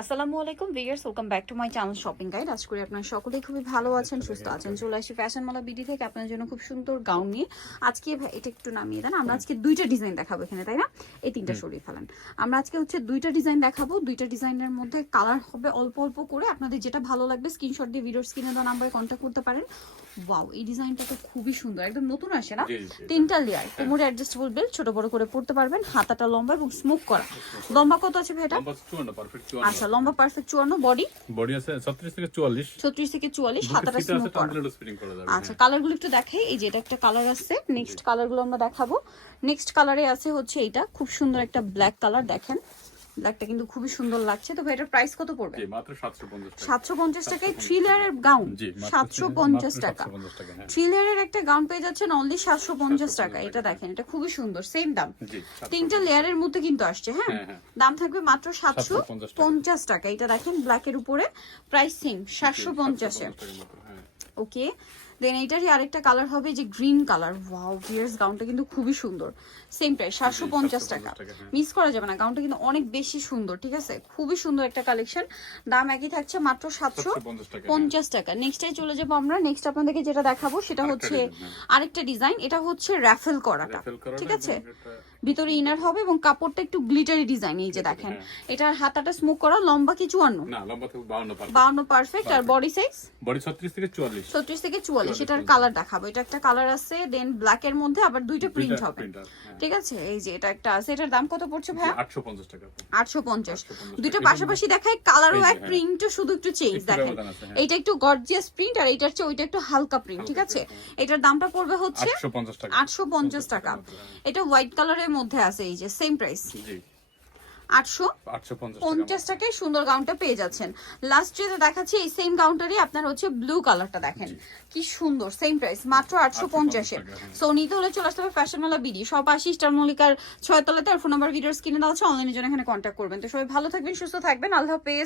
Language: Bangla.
আসসালামু আলাইকুম viewers welcome back to my channel shopping guide. আজ করি আপনারা সকলেই খুবই ভালো আছেন সুস্থ আছেন। চলে আসি ফ্যাশন মালা বিডি থেকে আপনার জন্য খুব সুন্দর গাউন নিয়ে। আজকে ভাই এটা একটু নামিয়ে দেন। আমরা আজকে দুইটা ডিজাইন দেখাবো এখানে তাই না? এই তিনটা সরিয়ে ফেলেন। আমরা আজকে হচ্ছে দুইটা ডিজাইন দেখাবো। দুইটা ডিজাইনের মধ্যে কালার হবে অল্প অল্প করে। আপনাদের যেটা ভালো লাগবে স্ক্রিনশট দিয়ে ভিডিওর স্ক্রিনে দেওয়া নাম্বারে কন্ট্যাক্ট করতে পারেন। ওয়াও এই ডিজাইনটা তো খুবই সুন্দর একদম নতুন আসে না? তিনটা লেয়ার কোমরে অ্যাডজাস্টেবল বেল্ট ছোট বড় করে পড়তে পারবেন। হাতাটা লম্বা এবং স্মোক করা। লম্বা কত আছে ভাই এটা? পারফেক্ট আচ্ছা লম্বা পারফেক্ট চুয়ান্ন বডি বডি আছে ছত্রিশ থেকে চুয়াল্লিশ। ছত্রিশ থেকে চুয়াল্লিশ হাতাটা ফিট আছে স্মোক করা যাবে আচ্ছা কালারগুলো একটু দেখাই। এই যে এটা একটা কালার আছে নেক্সট কালারগুলো আমরা দেখাবো। নেক্সট কালারে আছে হচ্ছে এটা খুব সুন্দর একটা ব্ল্যাক কালার দেখেন। ব্ল্যাকটা কিন্তু খুবই সুন্দর লাগছে তো ভাই এটার প্রাইস কত পড়বে মাত্র সাতশো পঞ্চাশ টাকা সাতশো পঞ্চাশ টাকায় থ্রি লেয়ারের গাউন সাতশো পঞ্চাশ টাকা 750 টাকা হ্যাঁ থ্রি লেয়ারের একটা গাউন পেয়ে যাচ্ছেন অনলি সাতশো পঞ্চাশ টাকা এটা দেখেন এটা খুবই সুন্দর সেম দাম তিনটা লেয়ারের মধ্যে কিন্তু আসছে হ্যাঁ হ্যাঁ, হ্যাঁ। দাম থাকবে মাত্র সাতশো 750 টাকা। পঞ্চাশ টাকা এটা দেখেন ব্ল্যাকের উপরে প্রাইস সেম সাতশো পঞ্চাশে 750 হ্যাঁ। ওকে দেন এইটারই আরেকটা কালার হবে যে গ্রিন কালার ওয়াও ভিয়ার্স গাউনটা কিন্তু খুবই সুন্দর। সেম প্রাইস সাতশো পঞ্চাশ টাকা। টাকা, হ্যাঁ। মিস করা যাবে না গাউনটা কিন্তু অনেক বেশি সুন্দর ঠিক আছে? খুবই সুন্দর একটা কালেকশন দাম একই থাকছে মাত্র সাতশো 750 টাকা, হ্যাঁ। পঞ্চাশ টাকা। নেক্সটে চলে যাব আমরা। নেক্সট আপনাদেরকে যেটা দেখাবো সেটা হচ্ছে হ্যাঁ। আরেকটা ডিজাইন এটা হচ্ছে র্যাফেল করাটা ঠিক আছে? ভিতরে ইনার হবে এবং কাপড়টা একটু গ্লিটারি ডিজাইন এই যে দেখেন। এটার হাতাটা স্মোক করা লম্বা কি চুয়ান্ন বাউন্ন পারফেক্ট আর বডি সাইজ বডি ছত্রিশ থেকে চুয়াল্লিশ। ছত্রিশ থেকে চুয়াল্লিশ। এটার কালার দেখাবো। এটা একটা কালার আছে দেন ব্ল্যাক এর মধ্যে আবার দুইটা প্রিন্ট হবে। ঠিক আছে? এই যে এটা একটা আছে এটার দাম কত পড়ছে ভাইয়া? আটশো পঞ্চাশ টাকা 850 দুইটা পাশাপাশি দেখায় কালারও এক হ্যাঁ। প্রিন্টও শুধু একটু চেঞ্জ দেখেন। হ্যাঁ। এইটা একটু গর্জিয়াস প্রিন্ট আর এইটার চেয়ে ওইটা একটু হালকা প্রিন্ট ঠিক আছে? এটার দামটা পড়বে হচ্ছে আটশো পঞ্চাশ টাকা। আটশো পঞ্চাশ টাকা। এটা হোয়াইট কালারের মধ্যে আছে এই যে সেম প্রাইস জি। আটশো আটশো পঞ্চাশ টাকায় সুন্দর গাউনটা পেয়ে যাচ্ছেন। লাস্ট যেটা দেখাচ্ছি এই সেম গাউনটারই আপনার হচ্ছে ব্লু কালারটা দেখেন। কি সুন্দর সেম প্রাইস মাত্র আটশো পঞ্চাশে টাকা। সো নিতে হলে চলে আসতে হবে ফ্যাশন মালা বিডি সব আশি স্টার মল্লিকার ছয়তলাতে আর ফোন নাম্বার ভিডিওর স্ক্রিনে দেওয়া আছে অনলাইনের জন্য এখানে কন্ট্যাক্ট করবেন। তো সবাই ভালো থাকবেন সুস্থ থাকবেন আল্লাহ হাফেজ।